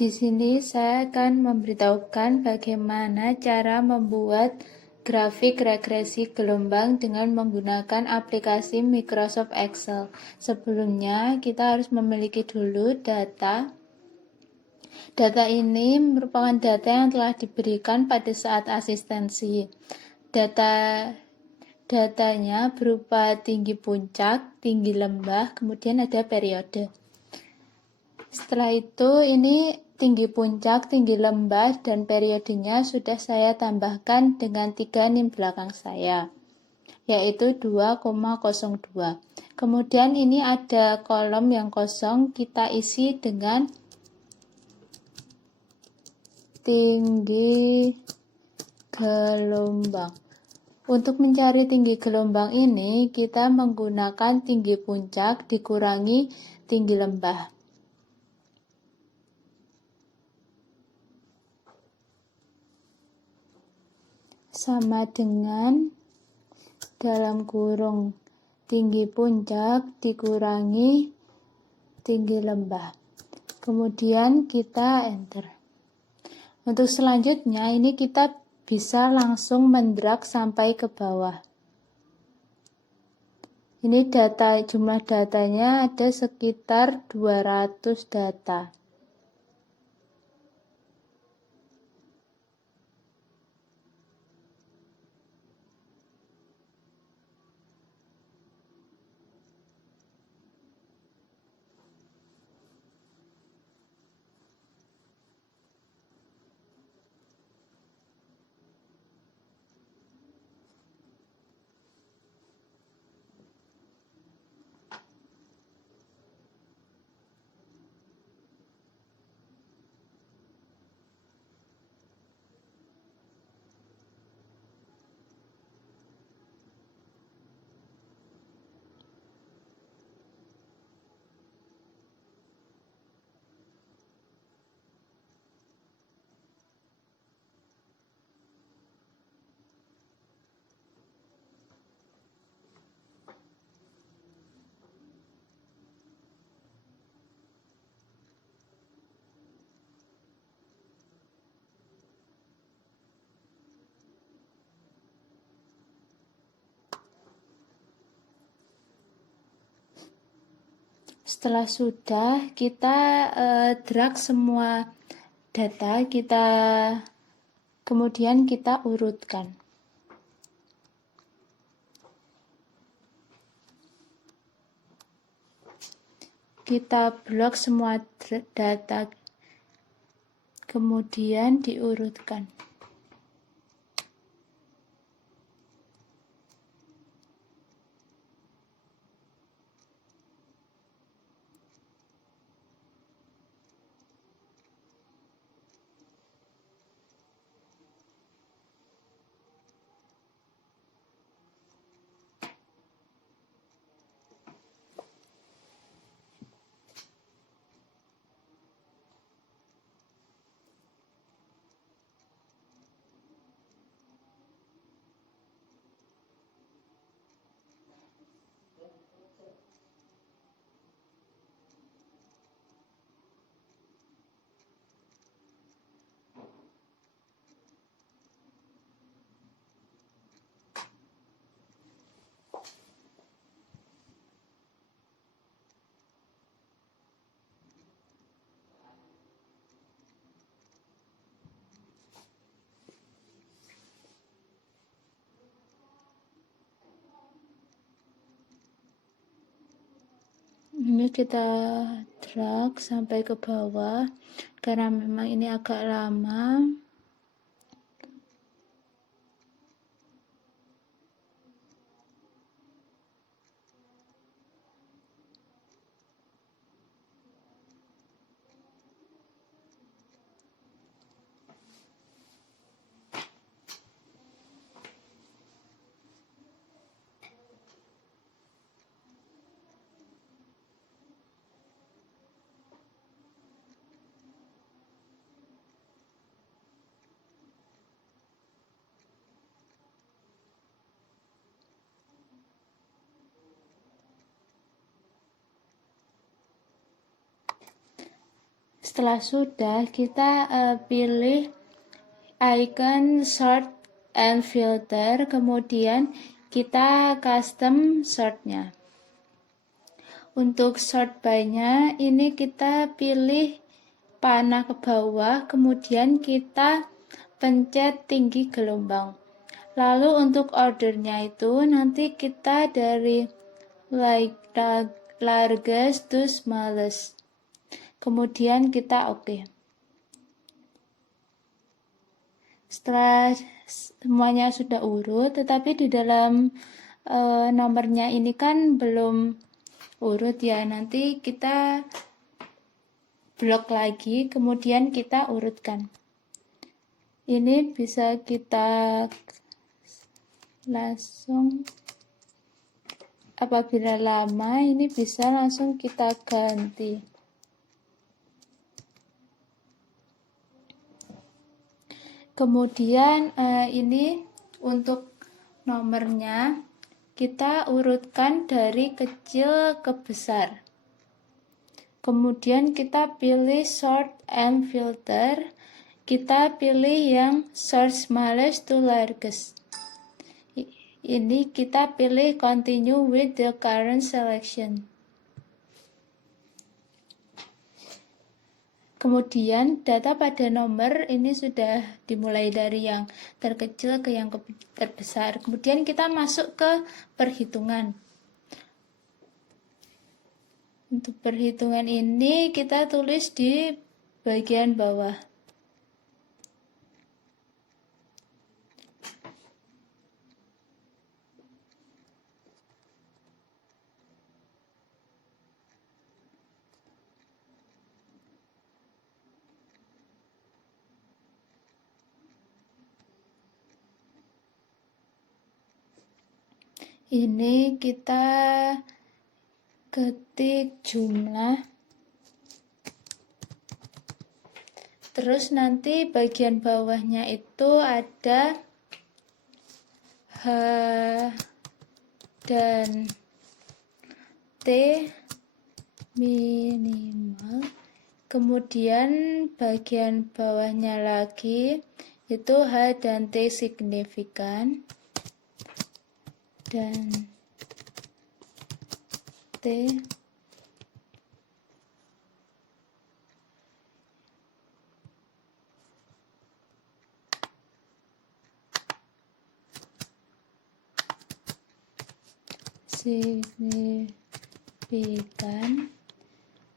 Di sini saya akan memberitahukan bagaimana cara membuat grafik regresi gelombang dengan menggunakan aplikasi Microsoft Excel. Sebelumnya, kita harus memiliki dulu data. Data ini merupakan data yang telah diberikan pada saat asistensi. Datanya berupa tinggi puncak, tinggi lembah, kemudian ada periode. Setelah itu ini tinggi puncak, tinggi lembah, dan periodenya sudah saya tambahkan dengan 3 NIM belakang saya, yaitu 2,02. Kemudian ini ada kolom yang kosong, kita isi dengan tinggi gelombang. Untuk mencari tinggi gelombang ini, kita menggunakan tinggi puncak dikurangi tinggi lembah. Sama dengan dalam kurung tinggi puncak dikurangi tinggi lembah. Kemudian kita enter. Untuk selanjutnya ini kita bisa langsung mendrag sampai ke bawah. Ini jumlah datanya ada sekitar 200 data. Setelah sudah, kita drag semua data, kemudian kita urutkan. Kita blok semua data, kemudian diurutkan. Ini kita drag sampai ke bawah karena memang ini agak lama. Setelah sudah, kita pilih icon sort and filter, kemudian kita custom sortnya. Untuk sort by-nya, ini kita pilih panah ke bawah, kemudian kita pencet tinggi gelombang. Lalu untuk ordernya itu nanti kita dari largest to smallest. Kemudian kita oke. Setelah semuanya sudah urut, tetapi di dalam nomornya ini kan belum urut ya. Nanti kita blok lagi, kemudian kita urutkan. Ini bisa kita langsung, apabila lama ini bisa langsung kita ganti. Kemudian ini untuk nomornya kita urutkan dari kecil ke besar. Kemudian kita pilih sort and filter. Kita pilih yang sort smallest to largest. Ini kita pilih continue with the current selection. Kemudian data pada nomor ini sudah dimulai dari yang terkecil ke yang terbesar. Kemudian kita masuk ke perhitungan. Untuk perhitungan ini kita tulis di bagian bawah. Ini kita ketik jumlah. Terus nanti bagian bawahnya itu ada H dan T minimal. Kemudian bagian bawahnya lagi itu H dan T signifikan. Dan T signifikan.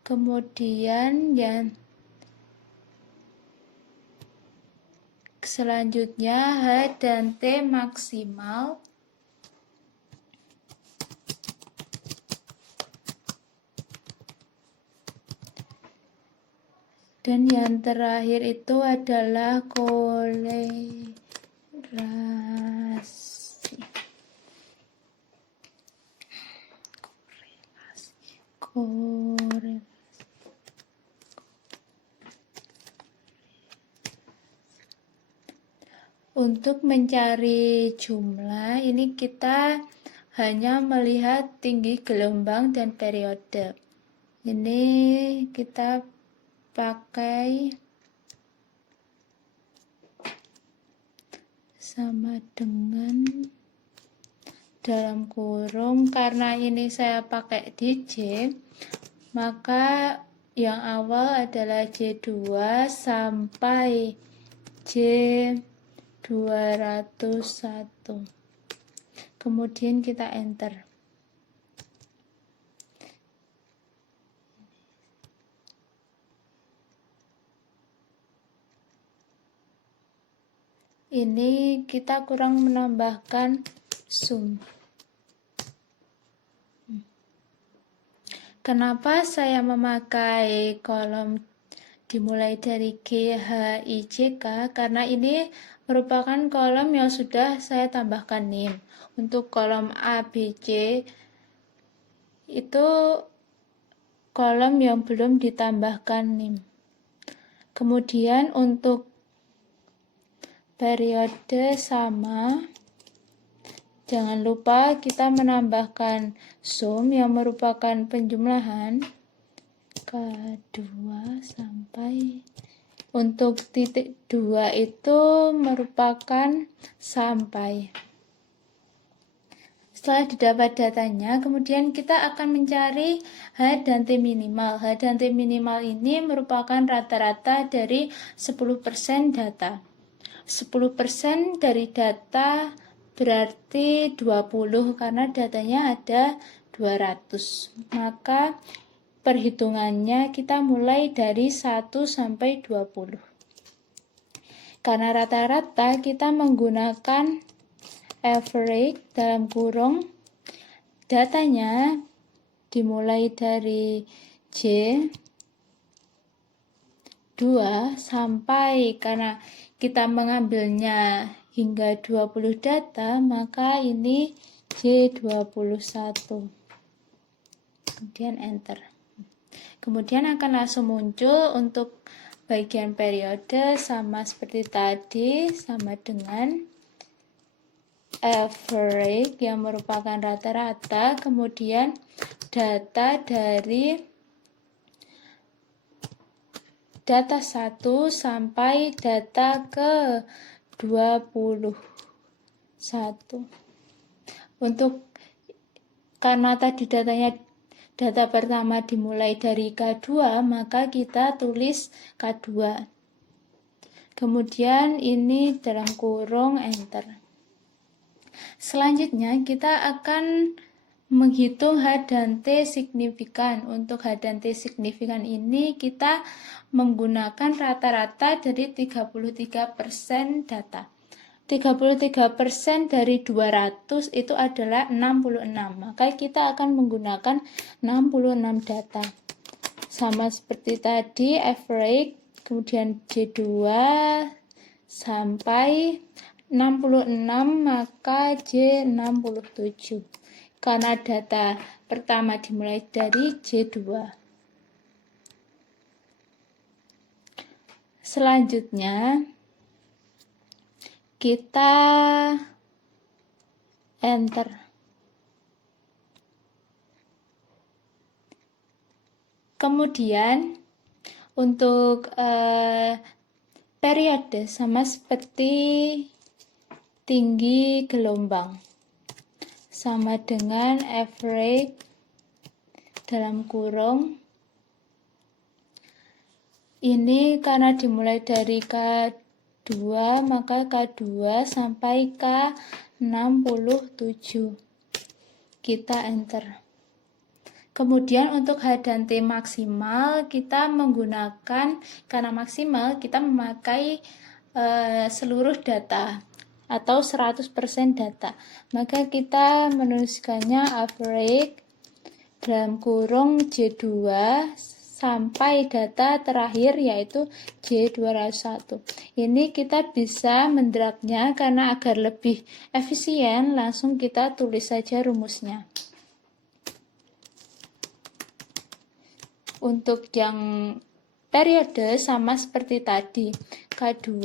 Kemudian yang selanjutnya H dan T maksimal. Dan yang terakhir itu adalah korelasi. Untuk mencari jumlah, ini kita hanya melihat tinggi gelombang dan periode. Ini kita pakai sama dengan dalam kurung, karena ini saya pakai DJ, maka yang awal adalah J2 sampai J201. Kemudian kita enter. Ini kita kurang menambahkan sum. Kenapa saya memakai kolom dimulai dari G, H, I, J, K? Karena ini merupakan kolom yang sudah saya tambahkan NIM. Untuk kolom A, B, C itu kolom yang belum ditambahkan NIM. Kemudian untuk periode sama, jangan lupa kita menambahkan sum yang merupakan penjumlahan. K2 sampai untuk titik 2 itu merupakan sampai. Setelah didapat datanya, kemudian kita akan mencari H dan T minimal. H dan T minimal ini merupakan rata-rata dari 10% data. 10% dari data berarti 20 karena datanya ada 200. Maka perhitungannya kita mulai dari 1 sampai 20. Karena rata-rata kita menggunakan average dalam kurung datanya dimulai dari J2 sampai, karena kita mengambilnya hingga 20 data, maka ini J21. Kemudian enter. Kemudian akan langsung muncul untuk bagian periode sama seperti tadi, sama dengan average yang merupakan rata-rata, kemudian data dari data 1 sampai data ke 21. Untuk karena tadi data pertama dimulai dari K2, maka kita tulis K2. Kemudian ini dalam kurung enter. Selanjutnya kita akan menghitung H dan T signifikan. Untuk H dan T signifikan ini kita menggunakan rata-rata dari 33% data. 33% dari 200 itu adalah 66. Maka kita akan menggunakan 66 data. Sama seperti tadi, average, kemudian J2 sampai 66, maka J67. Karena data pertama dimulai dari J2. Selanjutnya, kita enter. Kemudian, untuk periode sama seperti tinggi gelombang, sama dengan average dalam kurung. Ini karena dimulai dari K2, maka K2 sampai K67. Kita enter. Kemudian untuk H dan T maksimal kita menggunakan, karena maksimal kita memakai seluruh data atau 100% data. Maka kita menuliskannya average dalam kurung J2 sampai data terakhir yaitu J201. Ini kita bisa mendragnya karena agar lebih efisien, langsung kita tulis saja rumusnya. Untuk yang periode sama seperti tadi, K2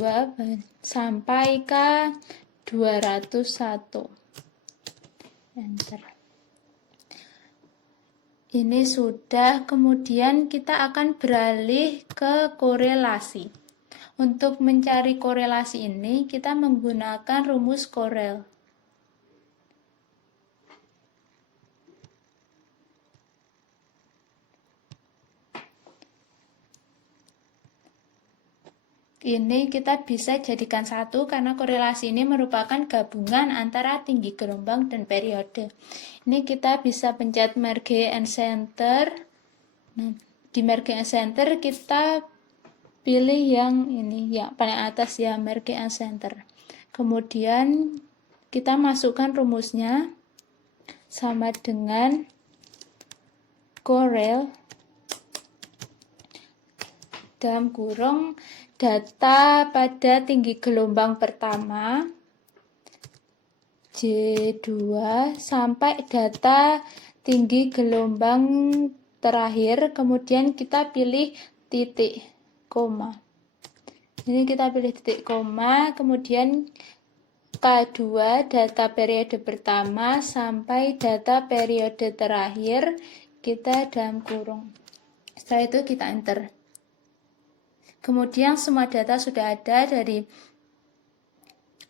sampai K201. Enter. Ini sudah, kemudian kita akan beralih ke korelasi. Untuk mencari korelasi ini, kita menggunakan rumus Corel. Ini kita bisa jadikan satu karena korelasi ini merupakan gabungan antara tinggi gelombang dan periode. Ini kita bisa pencet merge and center. Nah, di merge and center kita pilih yang ini, yang paling atas ya, merge and center. Kemudian kita masukkan rumusnya sama dengan Corel dalam kurung data pada tinggi gelombang pertama J2 sampai data tinggi gelombang terakhir, kemudian kita pilih titik koma. Ini kita pilih titik koma, kemudian K2 data periode pertama sampai data periode terakhir kita dalam kurung. Setelah itu kita enter. Kemudian semua data sudah ada dari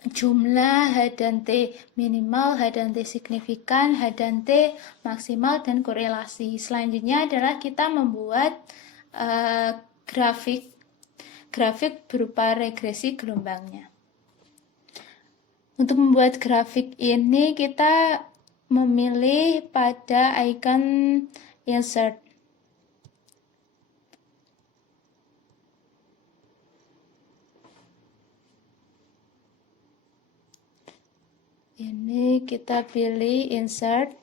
jumlah, H dan T minimal, H dan T signifikan, H dan T maksimal, dan korelasi. Selanjutnya adalah kita membuat grafik berupa regresi gelombangnya. Untuk membuat grafik ini kita memilih pada icon insert. Ini kita pilih insert.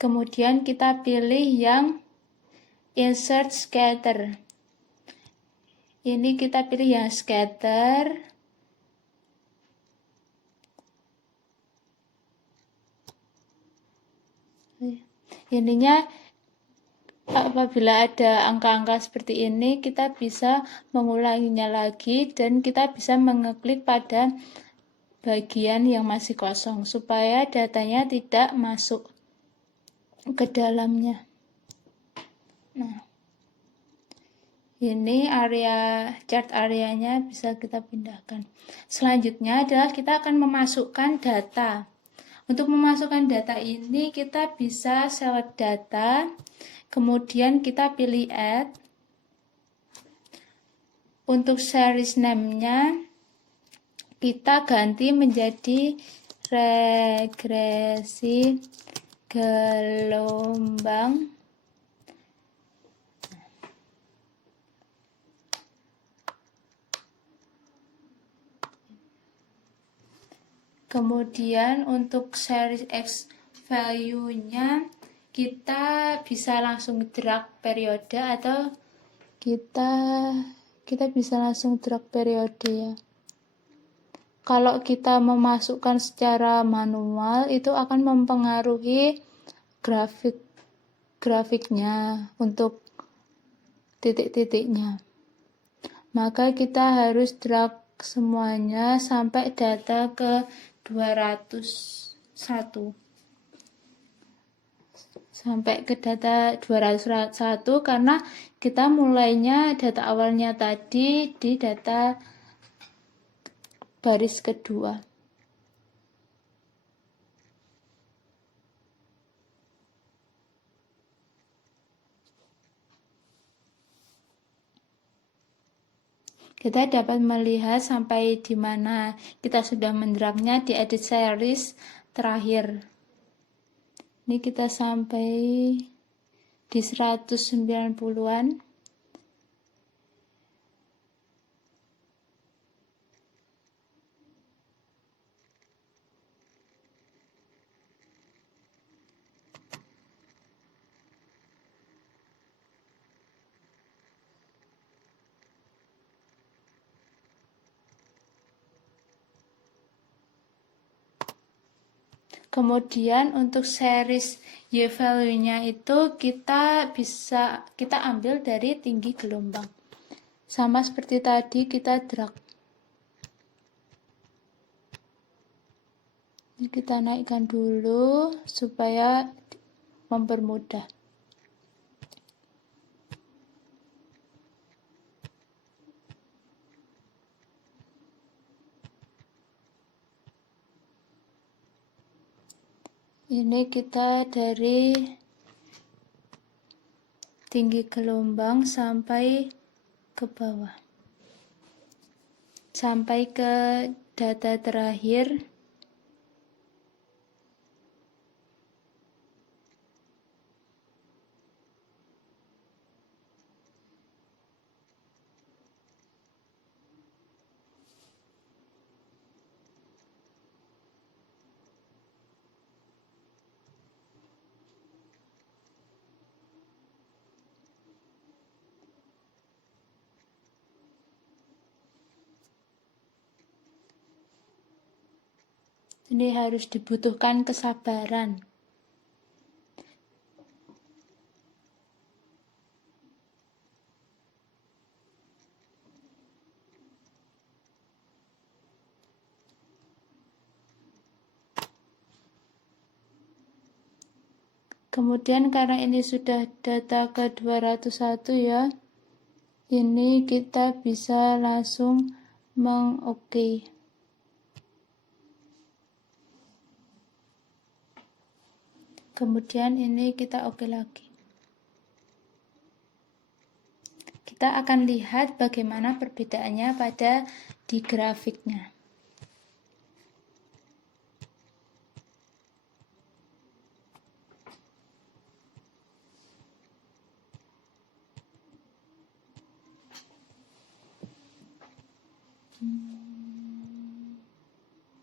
Kemudian kita pilih yang insert scatter. Ini kita pilih yang scatter. Ininya apabila ada angka-angka seperti ini, kita bisa mengulanginya lagi dan kita bisa mengeklik pada bagian yang masih kosong supaya datanya tidak masuk ke dalamnya. Nah, ini area chart areanya bisa kita pindahkan. Selanjutnya adalah kita akan memasukkan data. Untuk memasukkan data ini kita bisa select data, kemudian kita pilih add. Untuk series name-nya kita ganti menjadi regresi gelombang kemudian untuk series X value-nya kita bisa langsung drag periode atau kita bisa langsung drag periode ya. Kalau kita memasukkan secara manual itu akan mempengaruhi grafiknya untuk titik-titiknya. Maka kita harus drag semuanya sampai data ke 201. Sampai ke data 201 karena kita mulainya data awalnya tadi di data baris kedua. Kita dapat melihat sampai di mana kita sudah mendragnya di edit series terakhir. Ini kita sampai di 190-an. Kemudian untuk series Y value-nya itu kita ambil dari tinggi gelombang. Sama seperti tadi kita drag. Ini kita naikkan dulu supaya mempermudah. Ini kita dari tinggi gelombang sampai ke bawah. Sampai ke data terakhir. Ini harus dibutuhkan kesabaran. Kemudian karena ini sudah data ke 201 ya, ini kita bisa langsung meng-oke. Kemudian ini kita oke lagi. Kita akan lihat bagaimana perbedaannya pada di grafiknya.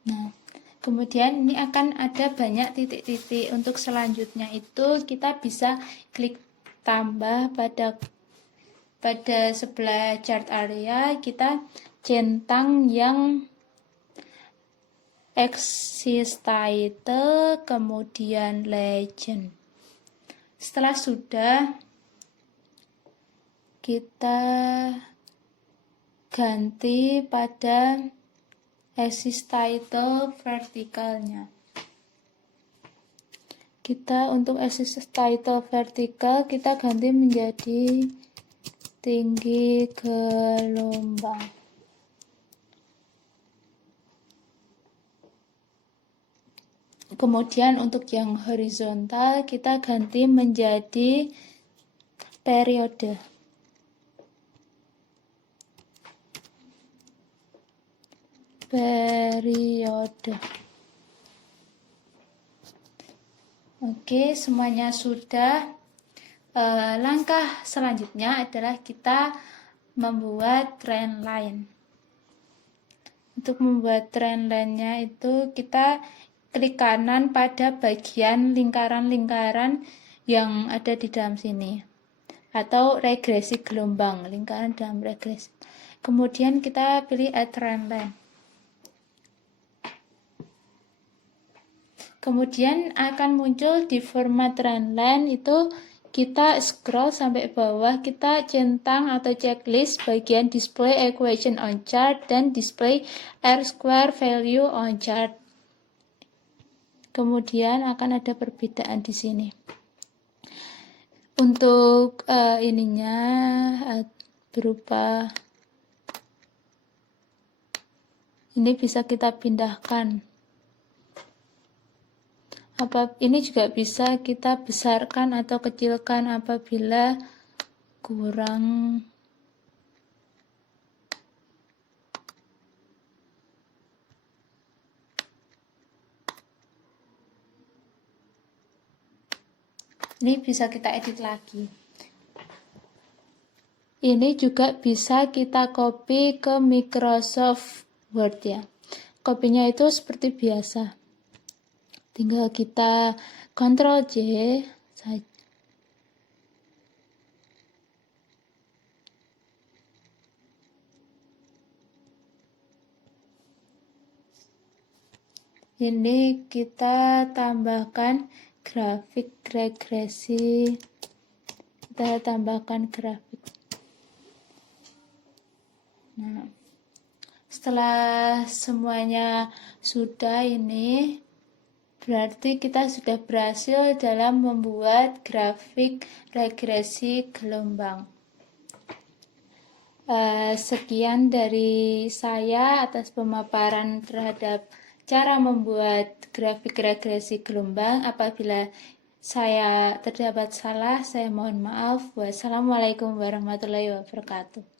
Nah, kemudian ini akan ada banyak titik-titik. Untuk selanjutnya itu kita bisa klik tambah pada sebelah chart area, kita centang yang axis title, kemudian legend. Setelah sudah, kita ganti pada axis title vertikalnya. Kita untuk axis title vertikal kita ganti menjadi tinggi gelombang. Kemudian untuk yang horizontal kita ganti menjadi periode. Oke, semuanya sudah. Langkah selanjutnya adalah kita membuat trend line. Untuk membuat trend line-nya itu kita klik kanan pada bagian lingkaran-lingkaran yang ada di dalam sini. Atau regresi gelombang, lingkaran dalam regresi. Kemudian kita pilih add trend line. Kemudian akan muncul di format trend line itu kita scroll sampai bawah, kita centang atau checklist bagian display equation on chart dan display R-square value on chart. Kemudian akan ada perbedaan di sini. Untuk ininya berupa ini bisa kita pindahkan. Ini juga bisa kita besarkan atau kecilkan apabila kurang. Ini bisa kita edit lagi. Ini juga bisa kita copy ke Microsoft Word ya. Kopinya itu seperti biasa. Tinggal kita Ctrl J saja. Ini kita tambahkan grafik regresi. Kita tambahkan grafik. Nah, setelah semuanya sudah ini, berarti kita sudah berhasil dalam membuat grafik regresi gelombang. Sekian dari saya atas pemaparan terhadap cara membuat grafik regresi gelombang. Apabila saya terdapat salah, saya mohon maaf. Wassalamualaikum warahmatullahi wabarakatuh.